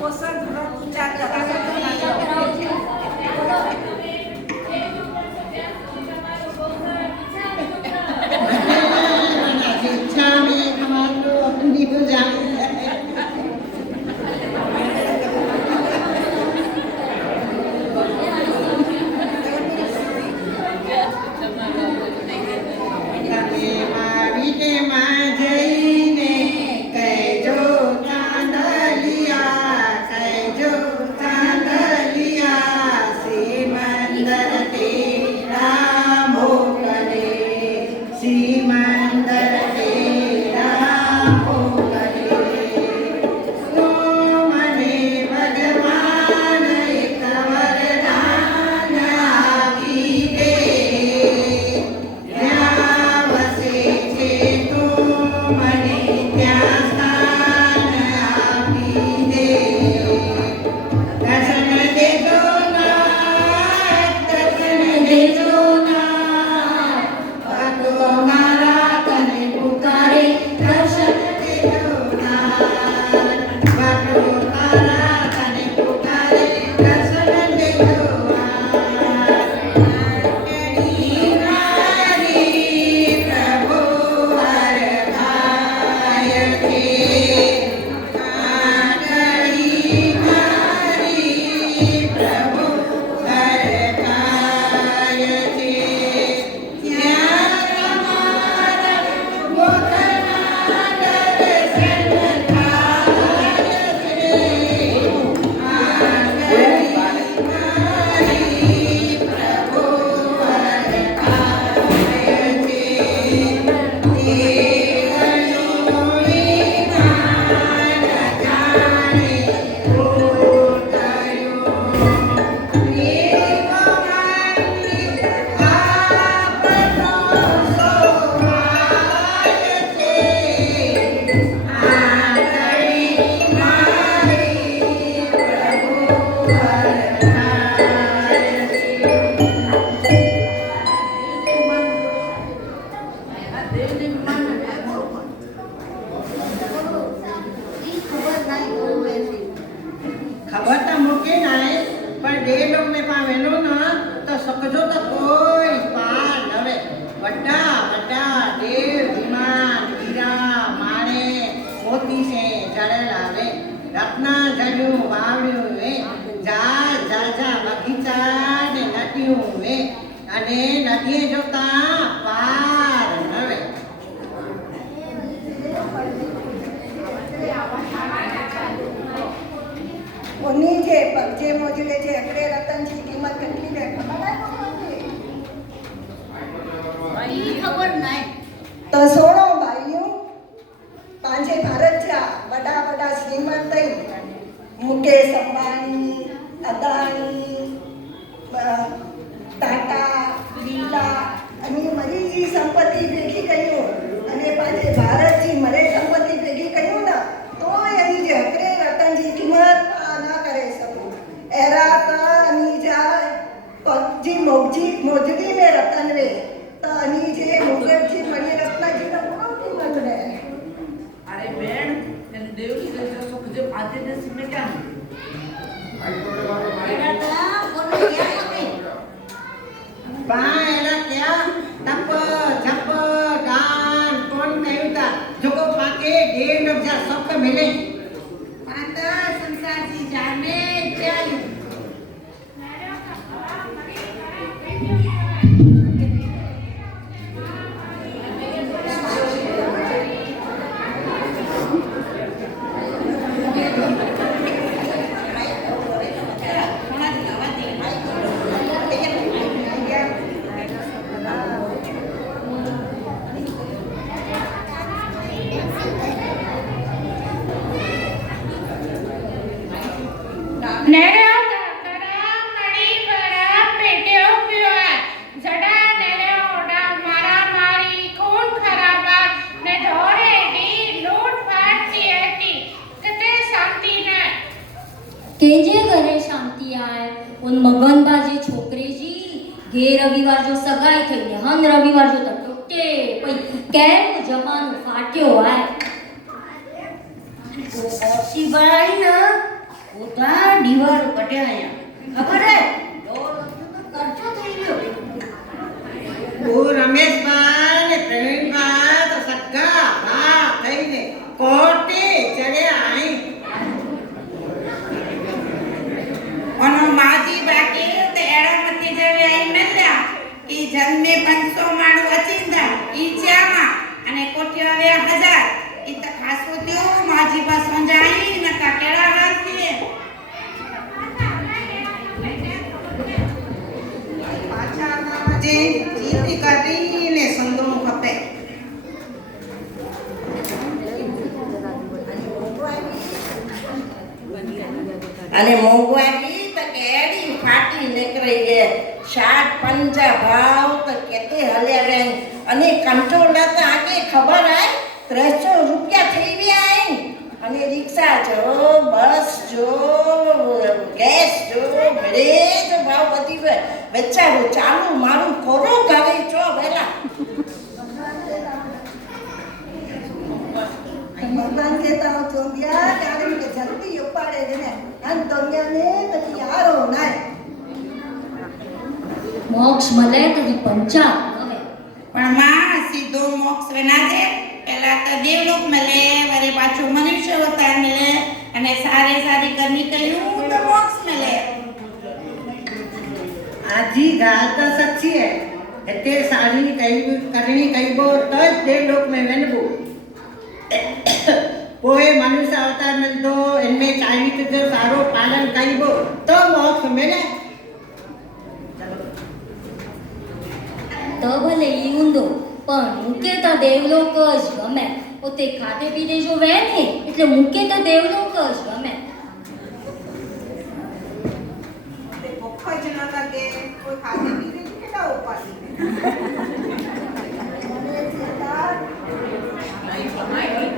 પોષણ ઊંચા કરાવે. केजे घरे शांति आए उन मगन बाजी छोकरी जी गे रविवार जो सगाई थई ने हन रविवार जो तो टूटे पई केम जमानो फाट्यो आए ओसी बळाई न પોતા દીવાલ કઢાયા ખબર હે ખર્ચો થઈ ગયો. ઓ રમેશભાઈ ને પ્રવીણભાઈ તો સગા ભા થઈને કોટે ચડ્યા અહીં. અને માજી બાકી તે એડામતી જેવી આઈ મળ્યા ઈ જન્મે 500 માળું અચિંદા ઈ ચામાં અને કોઠિયા વે 1000 ઈ તો ખાસો દ્યો માજી બા સંજાઈ ન કાકેડા રાખીએ. પાછા આવવામાં જે જીતી કાઢીને સંદોનો ખપે. અને મોંઘવારી તો કેડી ફાટી નીકળી ગઈ. શાક પંજા ભાવ તો કેતે હલ્યા રે અને કંટ્રોલ તો આગે ખબર આય 300 રૂપિયા થઈ ગયા આય. અને રિક્ષા જો બસ જો ગેસ જો મળે જો ભાવ વધી ગયો. બેચારું ચાલુ મારું કરો ઘરે જો વેલા ભગવાન કહેતા હો ચોંદિયા ત્યારે કે જલ્દી ઉપાડે છે ને અને દોમિયાને પછી હારો નાય મોક્ષ મળે કદી પંચા હવે પણ માં સીધો મોક્ષ વેના છે પેલા તો દેવલોક મળે વરે પાછો મનુષ્ય અવતાર મળે અને સારે સારી કરनी કર્યું તો મોક્ષ મળે. આજી ગાલ તો સચ્ચી હે. એટલે સારી કરણી કહીબો તો જ દેવલોક में वनबो. कोई मनुष्य अवतार मिलतो इनमें चाहिए तो सारो पालन करीबो तो मोक्ष मिले. તો ભલે ઈ ઊંધો પણ મૂકે તો દેવલોક જ ગમે. પોતે ખાધે પીધે જો વે ને એટલે મૂકે તો દેવલોક જ ગમે. ભૂખા જ ન લાગે કોઈ ખાધે પીધે કેટલા ઉપાડી.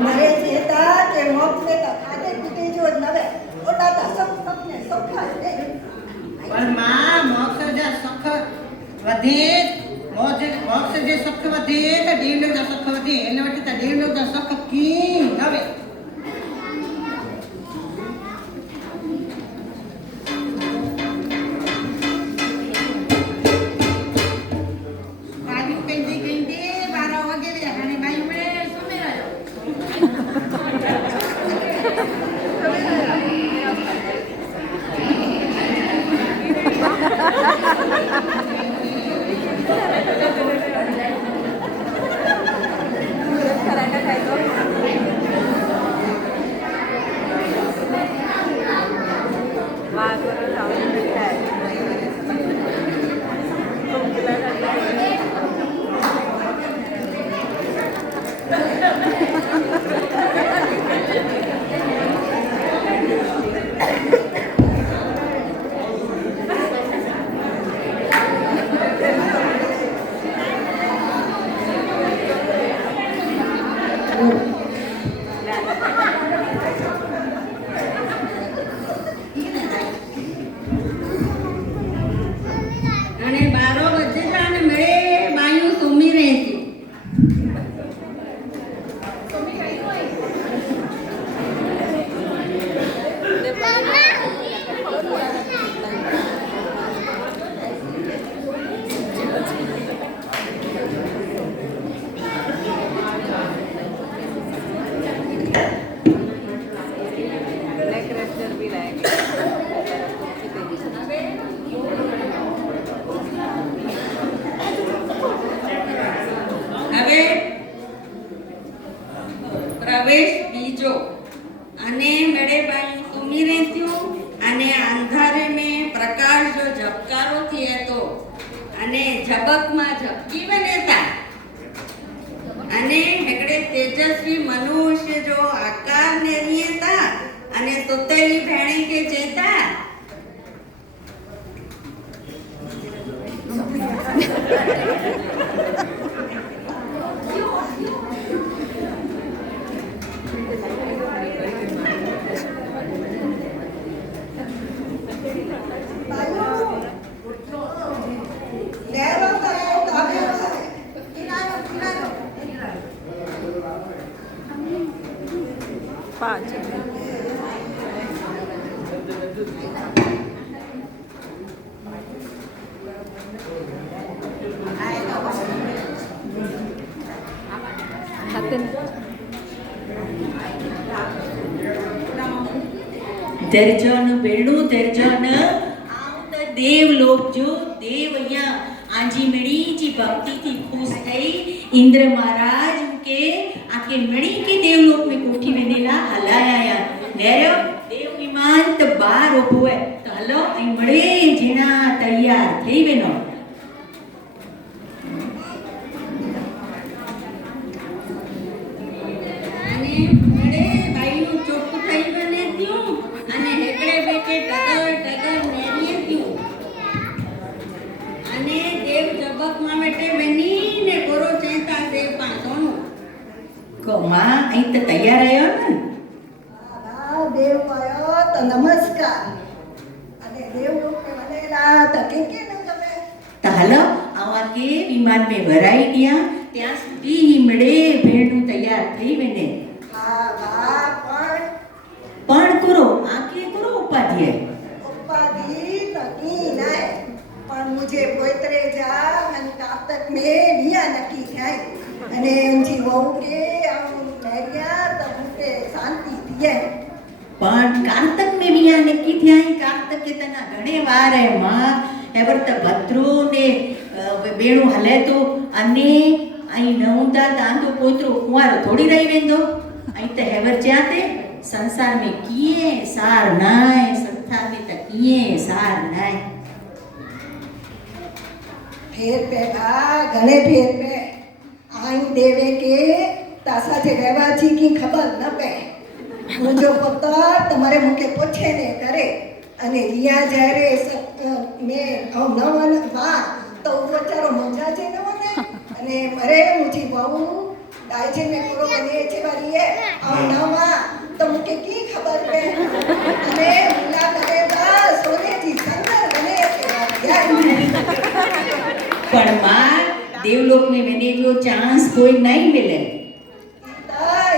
મરે ચેતા કે મોક્ષ ને તો ખાધે પીધે જો જ નવે ઓલા તો સપને સખા છે પણ માં મોક્ષ જે સુખ વધે મોક્ષ જે સુખ વધે તો દેવલોક જે સુખ વધે એને વચ્ચે તો દેવલોક જે સુખ કી હવે. બાજુ કઈ કઈ 12 વાગે અને બાઈ મળે સુમેરાયો. અને 12 વચ્ચે જાને મળે બાયું સુમી રહેતી. હવે પ્રવેશ બીજો અને મેળે બાયું સુમી રહેત્યું અને અંધારે મેં પ્રકાશ જો ઝબકારો થયો તો અને ઝબકમાં ઝબકી બનેતા અને હેકડે તેજસ્વી મનુષ્ય જો આકાર ને રીતા અને તોતેલી ભેણી કે ચેતા દર્જન બેડું દર્જન આમ તો દેવલોક જો દેવ અહીંયા આજી મણી જી ભક્તિથી ખુશ થઈ इंद्र महाराज के आके मणि के देवलोक में कोठी में नेला हलाया नेरो देव विमान तो बार उभो है तो हलो आई मळे जीना तैयार થઈ વેનો અને મડે બાઈનું ચોખ્ખું થઈ બને ત્યું અને હેકડે બેટે ટગર નેરીએ ત્યું અને દેવ જબકમાં બેટે બની ને કોરો ચેતા દેવ પાંચોનું કોમા અહીં તો તૈયાર આયો ને આ દેવ આવ્યો તો નમસ્કાર અને દેવ લોકોને વનેલા તો કે ન ગમે તો હલો આવા કે વિમાન में ભરાઈ ગયા ત્યાં સુધી ही મડે ભેડું તૈયાર થઈ વેને હા બા પણ કરો આકે કરો ઉપાધિ નકી નાય પણ મુજે પોતરે જા મન કાતક મે વિયા નકી થાય અને ઉંચી વહુ કે આમ નરિયા તો મુકે શાંતિ થયે પણ કાર્તક में વિયા નક્કી થયા કાર્તક કે તના ઘણે વાર હે માં એવર તો ભદ્રો ને બેણું હલે તો અને અહીં નવતા તાંતો પોતરો કુંવારો થોડી રહી વેંદો અહીં તો હેવર જાતે संसार में किए सार नाय संसार में तो किए सार नाय फेर पे बा घणे फेर पे आई देवे के तासा जे रहवाची की खबर न पे मुझो पता तुम्हारे मुके पूछे ने करे અને રિયા જ્યારે મેં નવન બા તો બચારો મજા છે નવને અને મરે મુજી બહુ દાયજે મે પૂરો બને છે વારીએ આ નવા તો મુકે કી ખબર પે અને મુલા કરે બા સોને જી સંદર બને છે પણ માં देवलोक में मैंने जो चांस कोई नहीं मिले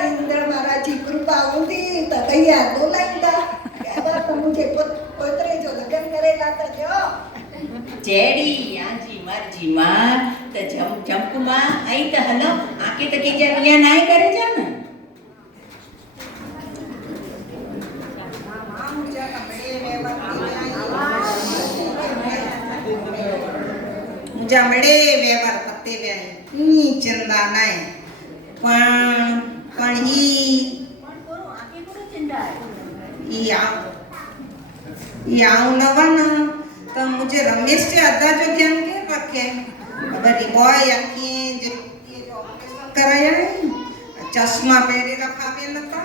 इंद्र महाराज जी कृपा होती तो कहिया बोलाईंदा केवा तो मुझे पोतरे जो लगन करेला तो जो जेडी आजी मर्जी मां तो जंप मां आई तो हलो आके तो के जरिया नाय करे जा ना मुझा मडे व्यवहार पत्ते व्याही नी चंदा नाय पण ही आऊ नवन तो मुझे रमेश से अदा जो ध्यान के रखे बड़ी बॉय आखी जे ऑपरेशन कराया है चश्मा पहरे रखावे नता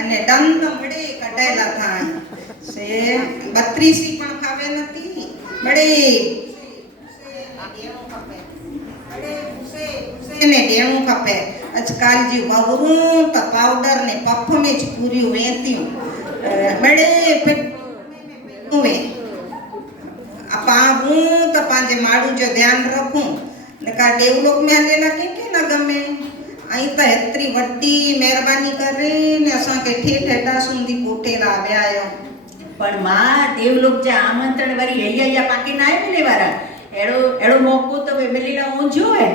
અને દંત મડે કઢાયેલા થાય સે 32 પણ ખાવે નથી મડે ने देणु खपे अजकाल जी वहू तो पाउडर ने पफ में ज पूरी वेतियूं बड़े हुए अपा हूं तो पांजे माड़ू जो ध्यान रखूं नका डेवलप में हलेला के न गमे आई तो हेतरी वड्डी मेहरबानी करे ने असा के ठेठ हेडा सुंदी कोटेला आव्या आयो पण मां देवलोक जे आमंत्रण वरी हैया पाके नाय मिले वारा एड़ो मौको तो वे मिलीना ओंजो है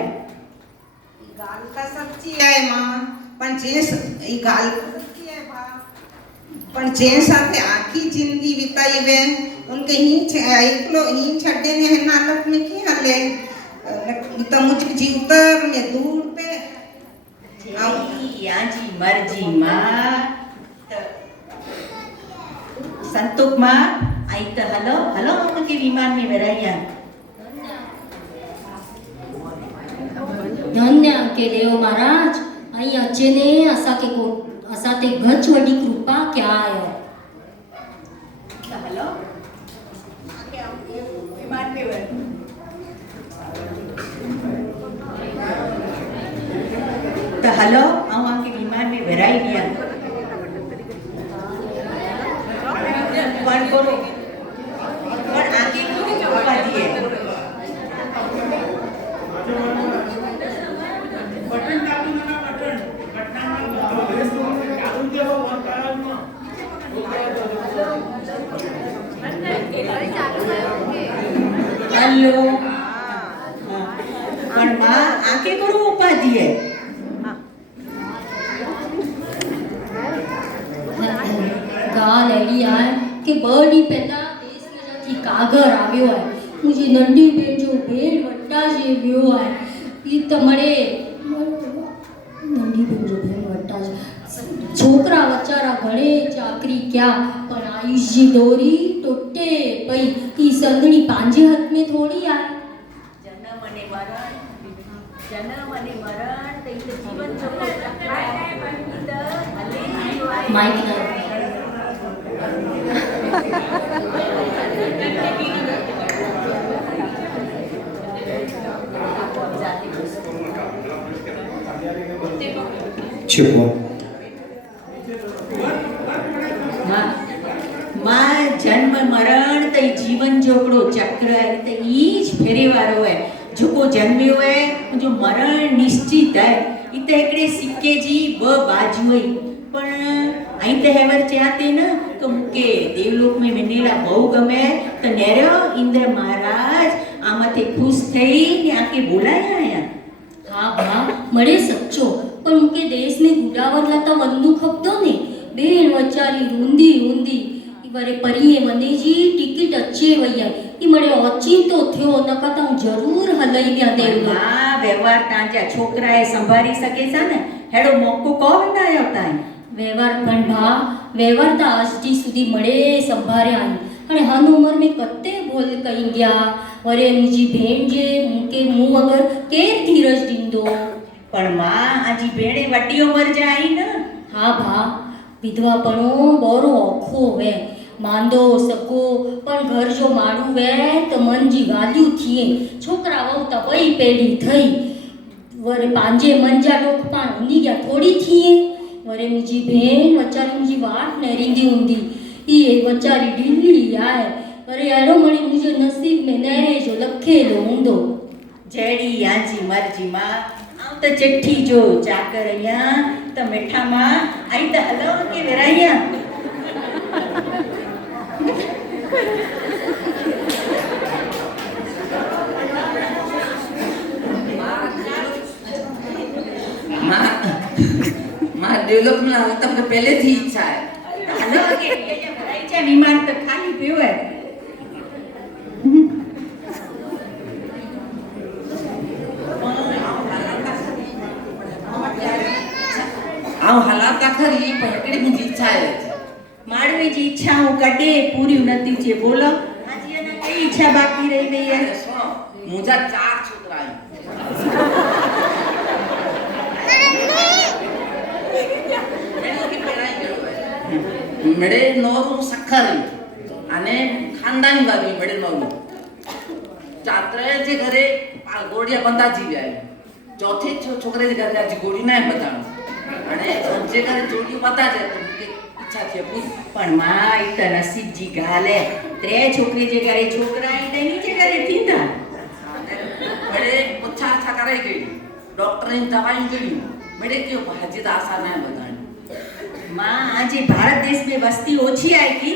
गाल का सच्ची है मां पण जे ई गाल सच्ची है बा पण जे साथे आखी जिंदगी बिताई वे उनके ही एकलो ही छड्डे ने नालक में की हले तो मुझ जीवतर में दूर पे आजी मर्जी मां संतोष मां आई तो हलो हलो उनके विमान में बेराया धन्य के देव महाराज आई अचेने असा ते गच वडी कृपा क्या आयो हेलो विमान में वर तो हेलो आवा के विमान में भराई दिया पण करो पण आगे को कृपा दिए हेलो पण मां आके करो उपाधि है ॻाल्हि अहिड़ी आहे की 2 ॾींहं पहिला देश में थी कागर आवियो आहे मुंहिंजी नंढी भेण जो भेण वटाजे वियो आहे ई त मड़े नंढी भेण जो भेण वटाजे छोकरा वीचारा घणे चाकरी कया पर आयुष जी डोरी टुटे पई ई संदड़ी पंहिंजे हथ में थोड़ी आहे जन्म અને મરણ તો ઈ તો જીવન ચોખ્ખો ચક્રાય ઈ તો હલે જોવાય माइक न छिपो માં જન્મ મરણ તો ઈ જીવન જોકડો ચક્ર તો ઈ જ ફેરેવારો હે જેको જન્મ્યો હે जो મરણ નિશ્ચિત હે ઈ તો એકડે સિક્કે जी ब बाजू हई पण आई तो हेवर चाहते न तो मुके देवलोक में मिनेला बहु गमे तो नेरो इंद्र महाराज आमाथे खुश थई ने आके बोलाया आया હા ભા મળે સચ્ચો પણ મૂકે દેશને ગુડાવર લાતા વંદુ ખપતો ને બેન વચારી રૂંદી રૂંદી ઈ વરે પરીએ વનેજી ટિકિટ અચે વૈયા ઈ મળે ઓચિંતો થયો નકા તો હું જરૂર હલઈ ગયા દેવલો માં વ્યવહાર તાંજા છોકરાએ સંભાળી શકે છે ને હેડો મોકો કોણ ના આવતા વ્યવહાર પણ ભા વ્યવહાર તો આજથી સુધી મળે સંભાળ્યા અને હન ઉંમર में कते भूल कई गया वरे मुझी भेण जे मुके मुंह अगर केर धीरज दींदो पण मां आजी भेणे वड्डी उमर जाई न हाँ भा विधवापणो बोरो औखो वे मांदो सको पण घर जो माड़ू वे तो मन जी गालियूं थिए छोकरा वहू तो वही पेढ़ी थई वरे पांजे मन जा डोख पाण उनी गया थोड़ी थिए वरे मुझी भेण वचारी मुझी वाट नेरींदी हुंदी ये वचारी ढीली आए अरे हेलो मणी मुझे नसीब में नहरे जो लखेलो हुंदो जेड़ी आजी मर्जी मां आम तो चिट्ठी जो चाकर या तो मीठा मां आई तो हलो के वेराया मां डेवलप में हाल तक पहले थी इच्छा है हलो के ये भराई चा विमान तो खाली पियो है आव हालात खरी पण हिकड़ी मुंहिंजी इच्छा है माड़वे जी इच्छाओं कटे पूरी नथी थे बोलो आजी ने कई इच्छा बाकी रही गई है सुनो मुंहिंजा 4 छोकरा आहिनि मिड़े नोरू सखरी अने खानदानी वाली मिड़े नोरू चात्रे जे घरे गोड़िया बंदा जी गया चौथे छोकरे जे घरे आज गोड़ी ना बताणो अने जे घरे जोड़ी बता जे तो इच्छा थी पूरी पण मां ई त नसीब जी गाल है त्रे छोकरे जे घरे छोकरा आई त नीचे घरे थींदा मिड़े पुछा छा करे गई डॉक्टर इन दवाई गई मिड़े क्यों भाजी दा आशा ना बताणी मां आज भारत देश में वस्ती ओछी आई की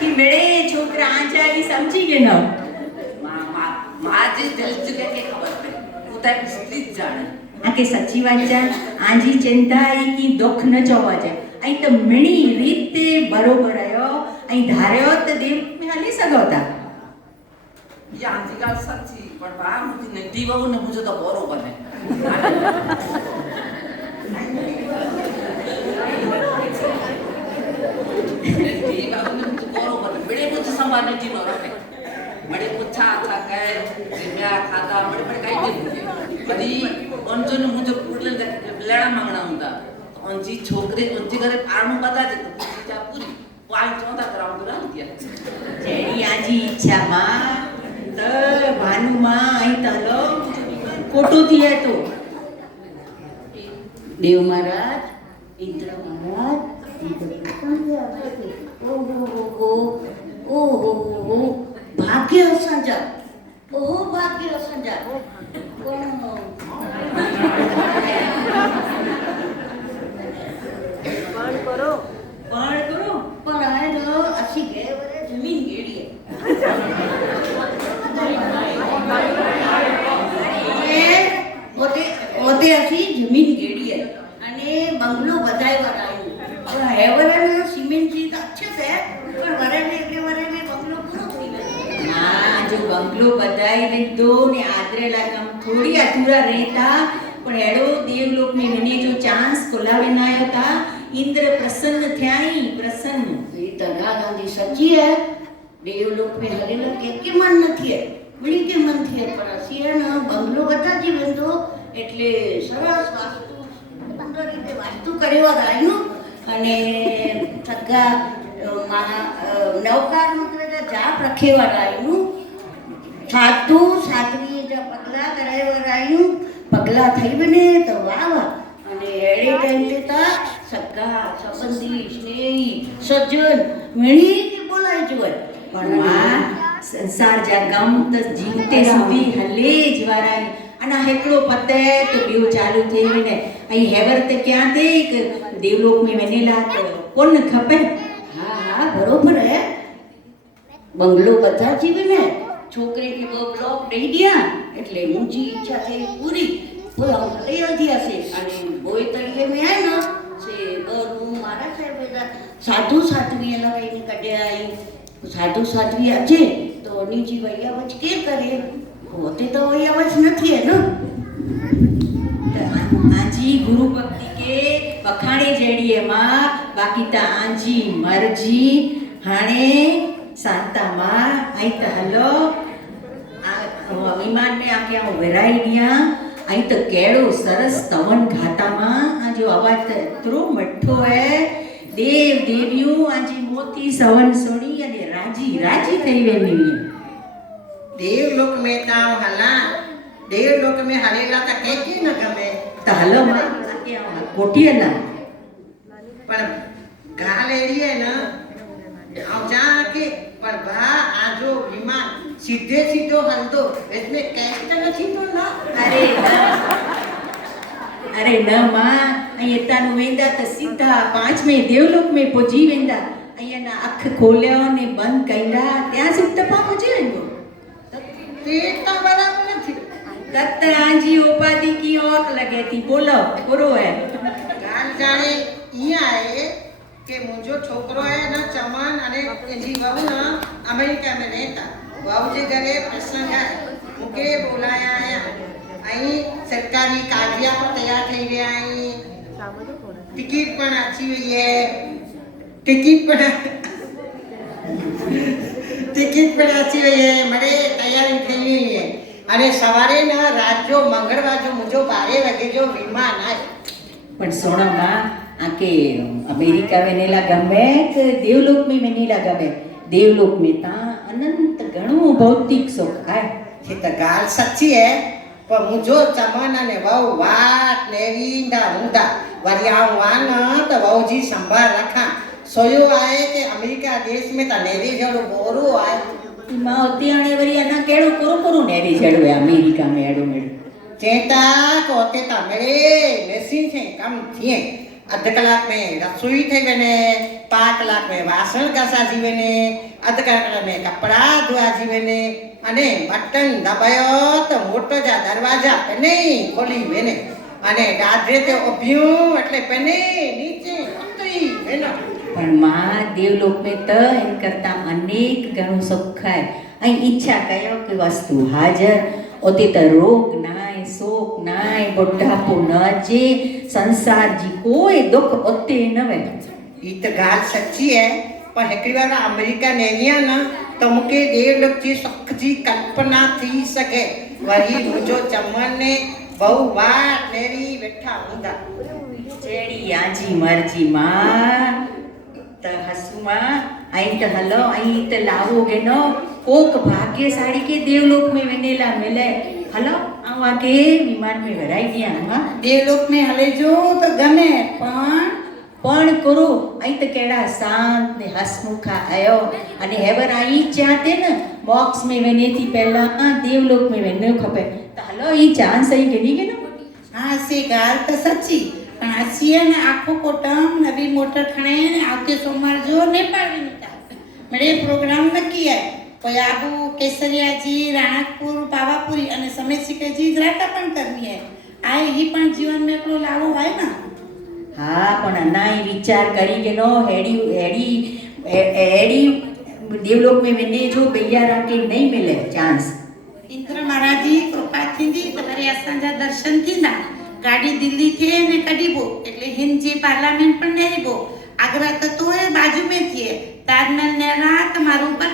कि मेरे छोकरा आज आई समझी के न मां जी दिल जगे के खबर पे उता स्त्री जाने आके सच्ची बात जान आजी चिंता आई की दुख न चवा जाए आई त मिणी रीते बरोबर आयो आई धार्यो त देव में हली सगोता ये आजी गाल सच्ची पण बा मुझे नंदी बाबू ने मुझे तो बरोबर है नंदी बाबू ने मुझे बरोबर है बड़े मुझे संभालने जी बरोबर है बड़े पुछा था कह जिम्या खाता बड़े बड़े काई दे कदी उनजो ने मुझे पूरे लेड़ा मांगना हुंदा उनजी छोकरे उनजे घरे पारणो बता दे जा पूरी वाल चौंदा कराऊं करा दिया जेडी आजी इच्छा मां त भानु मां आई त लो फोटो थिए तो देव महाराज इंद्र महाराज ओ भाग्य असांजा भाग्य असांजा पण करो पण आए रो असी गए वरे जमीन गेड़ी है ओते असी जमीन गेड़ी है अने बंगलो बधाई वरायो दो ने आदरेला कम थोड़ी अधूरा रहता पण एड़ो देवलोक में वने जो चांस कोलावे ना होता इंद्र प्रसन्न थयाई प्रसन्न એ તો ગાંધી સચ્ચી હે દેવલોક में હરેલો કે મન નથી હે વળી કે મન છે પણ સિયાનો બંગલો બતાજી બંધો એટલે સરસ વાસ્તુ સુંદર રીતે વાસ્તુ કરેવા રાયનું અને સગા નૌકાર મંત્ર જાપ રખેવા રાયનું સાધુ સાધ્વી જે પગલા કરાવ્યા રાયનું પગલા થઈ બને તો વાહ અને એડે ટાઈમ લેતા સગા સંબંધી સ્નેહી સજ્જન મણી બોલાય જોય પણ માં સંસાર जा गम त जीवते सुधी हले ज वाराई अना हेकड़ो पते तो बियो चालू थई ने अई हेवर ते क्या ते देवलोक में वनेला कोन खपे હા હા બરોબર હે બંગલો બધા જીવે ને છોકરી કે બહુ બ્લોક દઈ ગયા એટલે ઊંચી ઈચ્છા થઈ પૂરી બોલા લઈ આવી હશે અને બોય તળિયે મે આય ને સે બરું મારા સાહેબ બધા સાધુ સાધ્વી લગાઈને કઢ્યા आई સાધુ સાધ્વી આજે તો નીચી વૈયાવચ કે કરે હોતે તો વૈયાવચ નથી હે ને आजी गुरु भक्ति के बखाणे जेड़ी है मां बाकी ता आजी मरजी हाणे शांता मां आई त हलो विमान में आके आ वेराई दिया आई तो केड़ो सरस तवन घाता मां आ जो आवाज तो एतरो मठो है देव देवियों आजी मोती सवन सोनी अने राजी राजी थई वेनी देवलोक में ताव हला देवलोक में हलेला त के न गमे त हलो मां आके आ कोटियला पण गाल एड़ी है ना आव जा के पण बा आजो विमान सीधे सीधो हलदो इसमें कैसे न थींदो ना अरे न मां अयतानु वेंदा त सीधा 5 में देवलोक में पहुंची वेंदा अयना अख खोलियो ने बंद कईंदा त्या सुद्धा पहुंची वेंदो ते त बराबर નથી तत आजी उपाधि की औक लगे थी बोलो पूरो है गाल जाने इया है के मुझो छोकरो है ना चमन अने एजी बहू ना अमेरिका में रहता बाबू जे घरे प्रसंग है मुके बोलाया आया आई सरकारी कागजिया पर तैयार થઈ ગયા आई टिकट पण अच्छी हुई है टिकट पण अच्छी हुई है मरे तैयारी થઈ ગઈ है अरे सवारे ना रात जो मंगलवार जो मुझो 12 वागे जो विमान आए पण सोना मां आके अमेरिका वेनेला गमे के देवलोक में वेनेला गमे देवलोक में ता अनंत घणो भौतिक सुख है ये तो गाल सच्ची है पर मुझो चमन ने वहू वाट नेवींदा हुंदा वरियाऊं वान तो वहू जी संभाल रखा सोयो आए के अमेरिका देश में तो नेवी जड़ो बोरो आए मां उते आणे वरी अना केड़ो पूरो पूरो नेवी जड़ो है अमेरिका में एडो मेड़ चेता को ते ता मेरे मेसिन से कम थिए अध कलाक में रसोई थई वने 5 कलाक में वासण घसाजी वने अध कलाक में कपड़ा धोआजी वने अने बटन दबायो तो मोटो जा दरवाजा पने खोली वेने अने दादरे ते ओबियो એટલે पने नीचे उतरी वेनो पण मां देवलोक में त इन करता अनेक घणो सुख है ऐं इच्छा कयो कि वस्तु हाजर ओते त रोग नाय शोक नाय बुढ़ापो न जे संसार जी कोई दुख ओते न वे ई त गाल सच्ची है पर हिकड़ी बार अमेरिका नेविया ना तो मुके देवलोक जी सुख जी कल्पना थी सके वरी मुझो चमन ने बहु वार नेरी वेठा हुंदा जेड़ी आजी मर्जी मां त हसुमा आई त हलो आई त लावोगे न कोक भाग्यशाली के देवलोक में वेनेला मिले हलो आवा के विमान में भराई दिया मां देवलोक में हले जो तो गमे पण करो आई त केड़ा शांत ने हसमुखा आयो अने हेवर आई चाहते न बॉक्स में वेने थी पहला देवलोक में वेने खपे त हलो ई चांस सही केनी के न हाँ से गाल तो सच्ची पण आसिया ने आखो कोटम नवी मोटर खणे ने आवते सोमवार जो नेपाल निकता मेरे प्रोग्राम नक्की है कोयाबू केसरिया जी राणकपुर पावापुरी अने समय सिके जी द्राटा पण करनी है आए ही पण जीवन में एकलो लावो है ना हाँ पण अनाई विचार करी के नो हेडी हेडी हेडी देवलोक में वेने जो भैया राके नहीं मिले चांस इंद्र महाराज जी कृपा थींदी त वरी असांजा दर्शन थींदा। गाड़ी दिल्ली थे ने कढीबो એટલે हिंद जी पार्लियामेंट पण नहींबो। आगरा तो तोय बाजू में थिए ताजमहल ने रात मारू पर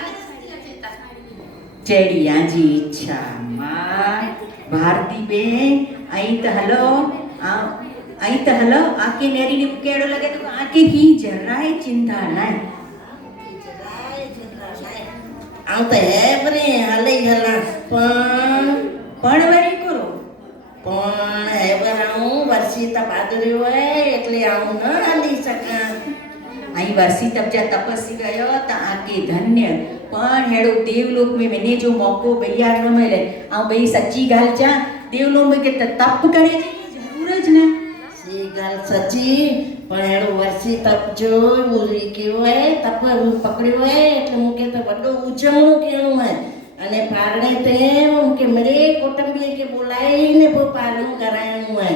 चेड़ी आजी इच्छा मां भारती बे आई त हलो आके नेरी ने केड़ो लगे तो आके की जराय चिंता ना આમ તો હેબરે હાલે હલા पण वरी करो પણ હેબર હું વર્ષી તો બાદરી હોય એટલે આવું ન હાલી શકા आई वर्षी तब जा तपस्वी गयो त आके धन्य पण हेड़ो देवलोक में मैंने जो मौको भैया न मिले आ भई सच्ची गाल चा देवलोक में के तप करे जी जरूर ज ने સી ગાલ સચી પણ એનો વર્ષી તપ જો ઉરી કેવો હે તપ પકડ્યો હે એટલે મુકે તો વડો ઉજવણું કેણું હે અને પારણે તે મુકે મરે કુટુંબીએ કે બોલાઈને પારણ કરાયણું હે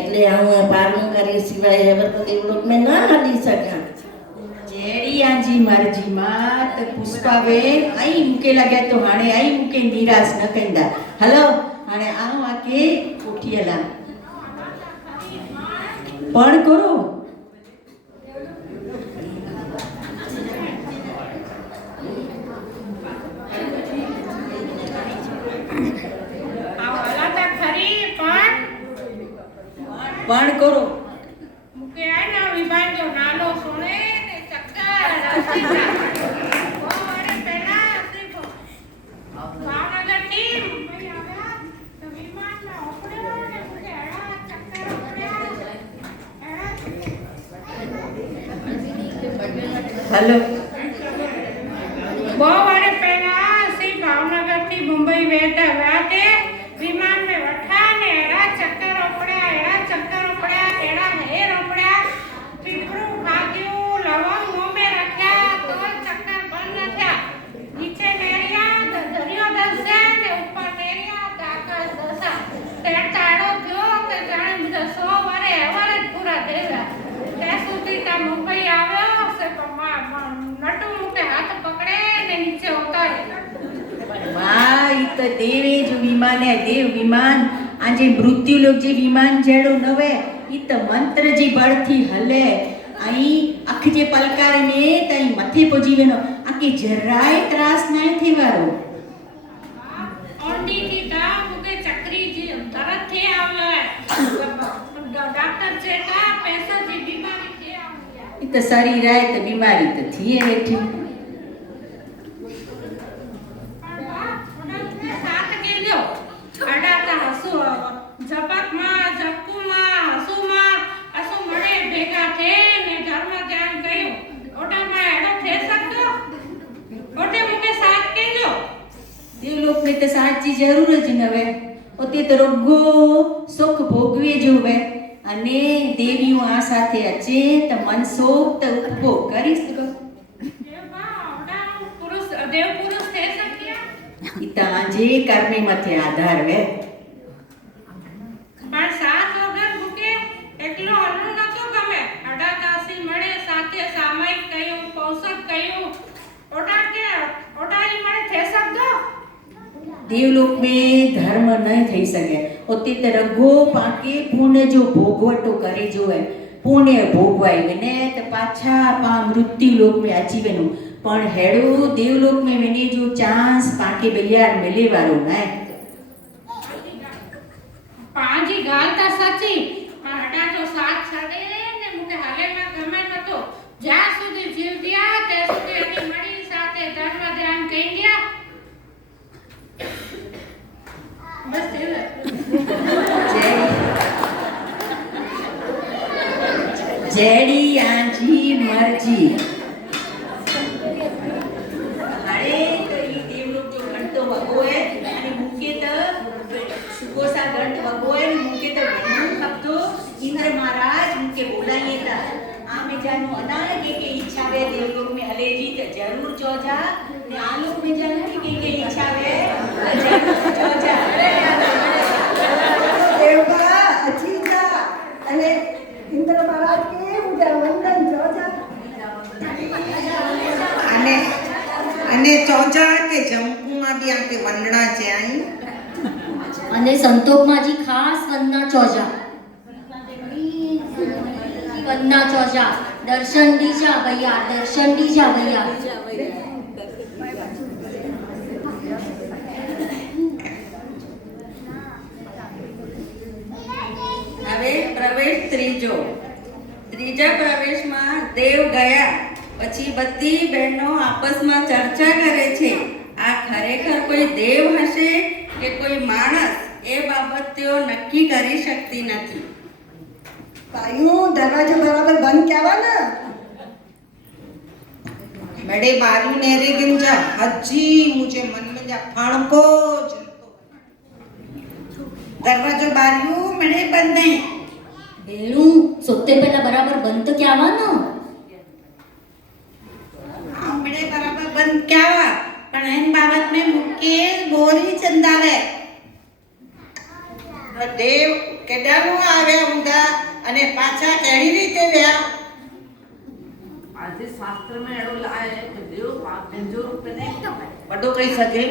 એટલે હું પારણ કરી સિવાય હેવર તો દેવલોક में ન હાલી શકા जेड़ी आजी मर्जी मात पुष्पाबे आई मुके लगे तो हाणे आई मुके निराश न कंदा हेलो हाणे आओ आके उठियला पण करो हलाता खरी पण करो मुके आए ना विभाग जो नालो सुने ने चक्कर रसीदा वो अरे पहला देखो भावनगर टीम भाई आया तो विमान में ओपड़े ने मुके एड़ा चक्कर ओपड़े हेलो वो अरे पहला सी भावनगर थी मुंबई वेटा वाते विमान में वठा ने एड़ा चक्कर ओपड़े एड़ा हेर ओपड़े पीपरू खाद्यू लवंग मुंह में रख्या तो चक्कर बंद न थया नीचे नेरिया दरियो दसे ने ऊपर नेरिया आकाश दसा ते ताड़ो थयो के जाने मुझे 100 वारे एवरे पूरा देवा ते सुधी ता मुंबई આવ્યો से नटू मुके हाथ पकड़े ने नीचे उतारे वाह ई तो देवे जो विमान है देव विमान आजे मृत्यु लोक जे विमान जेड़ो नवे ई तो मंत्र जी बळथी हले आई अख जे पलकार में तई मथे पोजी वेनो आके जराय त्रास नाय थीवारो ओंडी की ता मुके चक्री जी तरत थे आवे डॉक्टर चेता पैसा जी बीमारी थे आवे ई तो शरीर आए तो बीमारी तो थी वेठी साथ के जो अडाता हसू जपक मां जपकू मां हसू मां असु मणे भेगा थे ने धर्म ध्यान कयो ओटा में एडो थे सकतो ओटे मुके साथ के जो देवलोक में तो साथ जी जरूर ज नवे ओते तो रोगो सुख भोगवे जोवे अने देवियों आ साथे अचे तो मन सोख तो उपभोग करी सको देवा ओटा पुरुष देव पुरुष थे सकिया ई ताजे कर्मे मथे आधार वे पण साथ वगर मुके एकलो हलू नतो गमे अडातासी मणे साथे सामायिक कयो पौसक कयो ओटाई मणे थे सकदो देवलोक में धर्म न थई सके ओते त रगो पाके पुण्य जो भोगवटो करे जो है पुण्य भोगवाई वने त पाछा पा मृत्यु लोक में अची वेनु पण हेड़ो देवलोक में वने जो चांस पाके बलियार मिले वारो ना पांजी गाल ता सच्ची पण हडा जो साथ छडे ने मुके हाले में गमे नतो ज्या सुधी जीव दिया ते सुधी अनी मणी साथे धर्म ध्यान कई दिया बस तेरे जेड़ी आजी मर्जी अरे तो ई देवलोक जो घंटो वगो है आणि मुके त सुगोसा घंट वगो है मुके त वेणु खपतो इंद्र महाराज मुके बोलाइए ता आमे जानो अनाज के इच्छा वे देवलोक में हले जी त जरूर चोजा ने आलोक में जानो के इच्छा वे त जरूर चोजा देवा अच्छी जा अने इंद्र महाराज के मुझे वंदन जोजा અને ચોજા કે જંપુમાં બી આકે વંદણા છે આઈ અને સંતોષમાજી ખાસ વંદના ચોજા દર્શન દીજા ભૈયા હવે પ્રવેશ ત્રીજા પ્રવેશમાં દેવ ગયા પછી બધી બહેનો આપસમાં ચર્ચા કરે છે આ ખરેખર કોઈ દેવ હશે કે કોઈ માણસ એ બાબત તેઓ નક્કી કરી શકતી નથી. ભાઈઓ દરવાજો બરાબર બંધ કહેવા ને. बड़े बारी नेरे गिंजा हजी मुझे मन में जा फाणको दरवाजो बारियो मने बंद नहीं બેડું સોતે પહેલા બરાબર બંધ તો કહેવાનો. हाँ मने बराबर बंद क्या हुआ पण एन बाबत में मुकेश बोरी चंदावे देव केडानो आवे हुंदा અને પાછા કેવી રીતે વ્યા આજે શાસ્ત્ર में एड़ो लाए कि देव पंहिंजो रूप में वॾो कई सघे.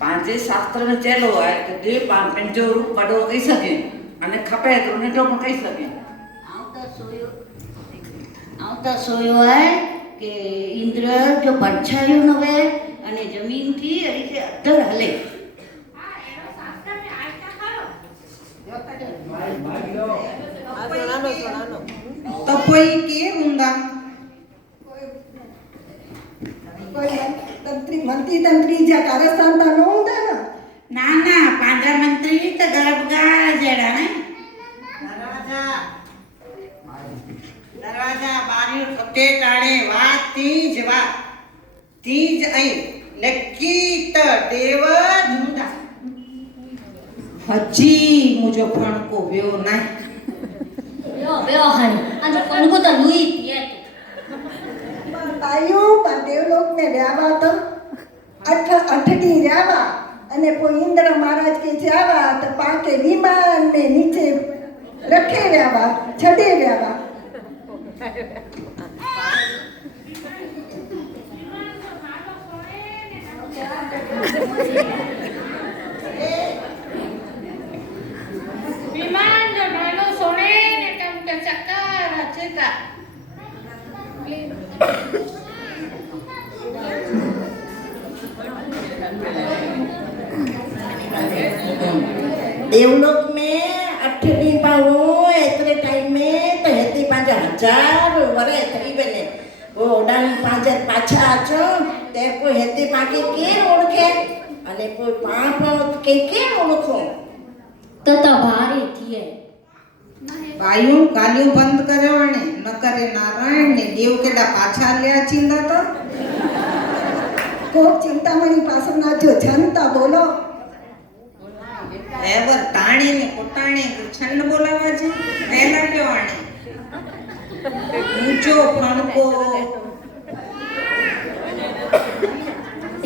पंहिंजे शास्त्र में चयलो आहे कि देव पंहिंजो रूप वॾो कई सघे अने खपे तो नंढो पण कई सघे. આવું તો સોયો હે કે ઇન્દ્ર જો પડછાયો ન હોય અને જમીનથી એ રીતે અધર હલે. તો કોઈ કે હુંદા કોઈ તંત્રી જ્યાં કારસ્તાન તા નો ઊંધા ને. ના ના પાંજા મંત્રી તો ગરબગા જેડા ને દરવાજા બારી ફતે ટાણે વાત તીજ અહીં નક્કી તો દેવ ઝુંડા હજી મુજો ફણકો વ્યો નહીં બેઓ હાની આજે કોણકો તો લુઈ પીએ ભાઈઓ દેવલોક ને રહ્યા તો અઠડી રહ્યા અને કોઈ ઇન્દ્ર મહારાજ કે જાવા તો પાકે વિમાન ને નીચે રખે રહ્યા છડે રહ્યા. વિમાન જો નાનો સોણે ને ટમકે ચક્કર ચેતા देवलोक में अठड़ी पाओ एतरे टाइम में तो हेती 5000 वरे थई बने वो उड़ान 5 पाछा आचो ते को हेती पाके के ओळखे अने कोई पाप के ओळखो તો ભારે થીએ. ભાઈઓ ગાલિયો બંધ કરવાને ન કરે નારાયણ ને દેવ કેડા પાછા લ્યા ચિંતા તો કોક ચિંતામણી પાસે ના જો જનતા બોલો એવર તાણી ને કોટાણે છન્ન બોલાવા છે પહેલા કેવાણે ઊંચો ફણકો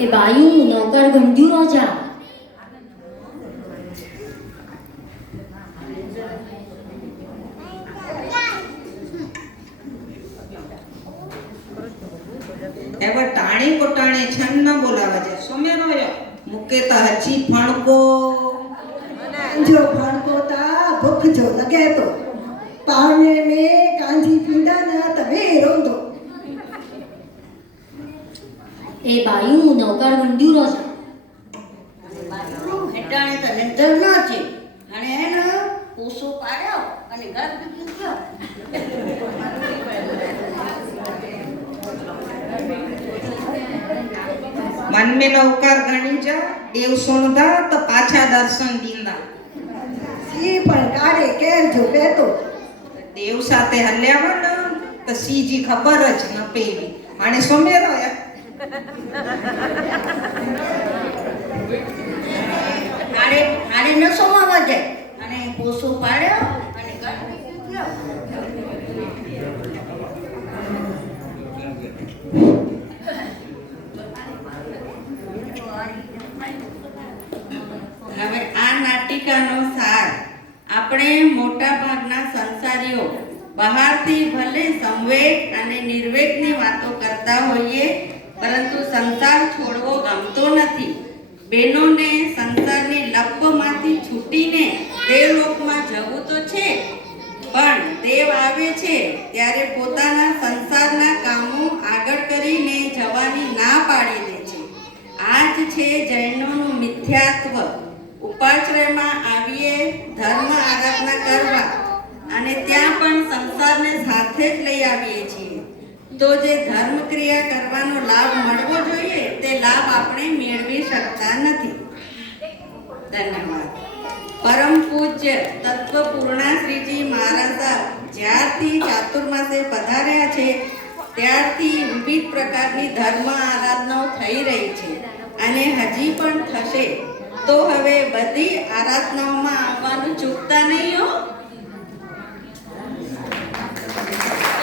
એ બાયું નોકર ગંધ્યું રાજા એવર તાણી કોટાણે છન્ન બોલાવા છે સોમેરો મુકે તો હજી ફણકો जो फणको ता भूख जो लगे तो पावने में कांजी पींदा ना तवे रोंदो. એ બાયું નોકર ગંધ્યું રાજા हेटाणे तो निंदर ना छे अने है ना पोसो पाड्यो अने घर बीती गयो. मन में नौकर गणी जा देव सुनदा तो पाछा दर्शन दींदा सी पण गाड़े केर जो बेतो देव साथे हल्यावा न तो सीजी खबर ज न पेवी माने सोमेरो या आड़े न सोमावा जाय अने पोसो पाड्यो अने घर बीती गयो. હવે આ નાટિકાનો સાર આપણે મોટા ભાગના સંસારીઓ બહારથી ભલે સંવેગ અને નિર્વેગની વાતો કરતા હોઈએ પરંતુ સંસાર છોડવો ગમતો નથી. બહેનોને સંસારની લપમાંથી છૂટીને દેવલોકમાં જવું તો છે, પણ દેવ આવે છે ત્યારે પોતાના સંસારના કામો આગળ કરીને જવાની ના પાડી દે છે. આ જ છે જૈનોનું મિથ્યાત્વ. ઉપાશ્રયમાં આવીએ ધર્મ આરાધના કરવા અને ત્યાં પણ સંસારને સાથે જ લઈ આવીએ છીએ, તો જે ધર્મ ક્રિયા કરવાનો લાભ મળવો જોઈએ તે લાભ આપણે મેળવી શકતા નથી. ધન્યવાદ. પરમ પૂજ્ય તત્વપૂર્ણા શ્રીજી મહારાજ જ્યારથી ચાતુર્માસે પધાર્યા છે ત્યારથી વિવિધ પ્રકારની ધર્મ આરાધનાઓ થઈ રહી છે અને હજી પણ થશે. તો હવે બધી આરાધનાઓમાં આવવાનું ચૂકતા નહીં હો.